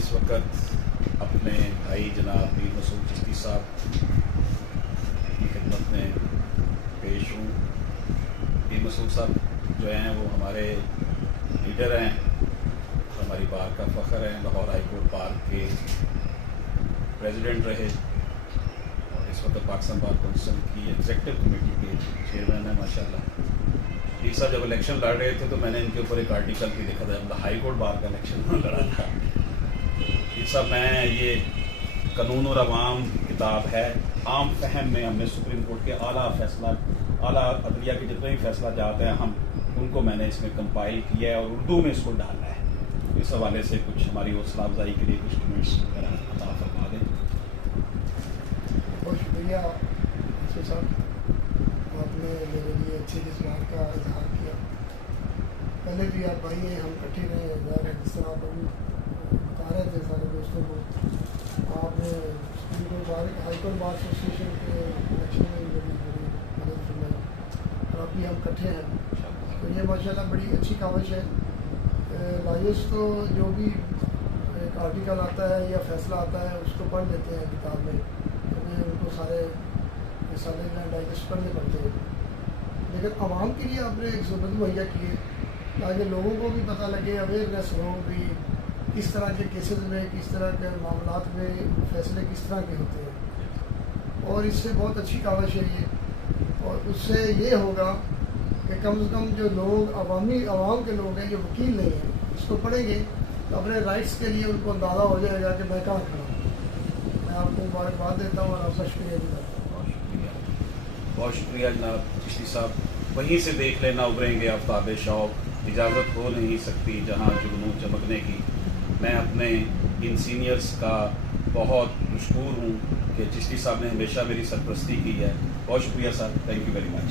इस वक्त अपने भाई जनाब मीर मसूद चिश्ती साहब की खिदमत में पेश हूँ। मीर मसूद साहब जो हैं वो हमारे लीडर हैं, हमारी बार का फ़ख्र है। लाहौर हाई कोर्ट बार के प्रेसिडेंट रहे और इस वक्त पाकिस्तान बार काउंसिल की एग्जीक्यूटिव कमेटी के चेयरमैन हैं माशाल्लाह। मीर साहब जब इलेक्शन लड़ रहे थे तो मैंने इनके ऊपर एक आर्टिकल भी लिखा था, मतलब हाई कोर्ट बार का इलेक्शन लड़ा था। मीर साहब मैं ये कानून और अवाम किताब है, आम फहम में हमने सुप्रीम कोर्ट के आला अदलिया के जितने भी फैसला जाते हैं हम उनको मैंने इसमें कंपाइल किया है और उर्दू में इसको डाला है। इस हवाले से कुछ हमारी हौसला अफजाई के लिए कुछ कमेंट्स वगैरह अता फरमा दें। बहुत शुक्रिया साहब, आपने मेरे लिए अच्छे जज्बात का इजहार किया। पहले भी आप भाई हैं, हम इकट्ठे रहे हैं। जिस तरह आप अभी बता रहे थे सारे दोस्तों को, आपने supreme court bar high court bar association के इलेक्शन में बड़ी मदद फरमाई और अभी हम इकट्ठे हैं, तो ये माशाल्लाह बड़ी अच्छी काविश है। लाइस तो जो भी एक आर्टिकल आता है या फैसला आता है उसको पढ़ लेते हैं किताब में, क्योंकि उनको सारे रिसाले में डाइजेस्ट करने पड़ते हैं, लेकिन आवाम के लिए आपने एक सहूलत मुहैया की है ताकि लोगों को भी पता लगे, अवेयरनेस हो भी किस तरह के केसेस में, किस तरह के मामलात में फैसले किस तरह के होते हैं। और इससे बहुत अच्छी काविश है ये, और उससे ये होगा कि कम से कम जो लोग आवाम के लोग हैं जो वकील नहीं हैं, इसको पढ़ेंगे तो अपने राइट्स के लिए उनको अंदाज़ा हो जाएगा कि मैं कहाँ खड़ा हूँ। मैं आपको मुबारकबाद देता हूँ और आपका शुक्रिया भी करता हूँ। बहुत शुक्रिया जनाब चिश्ती साहब। वहीं से देख लेना उभरेंगे आफ्ताब शौक, इजाज़त हो नहीं सकती जहाँ जुगनू चमकने की। मैं अपने इन सीनियर्स का बहुत मशकूर हूँ कि चिश्ती साहब ने हमेशा मेरी सरपरस्ती की है। बहुत शुक्रिया साहब, थैंक यू वेरी मच।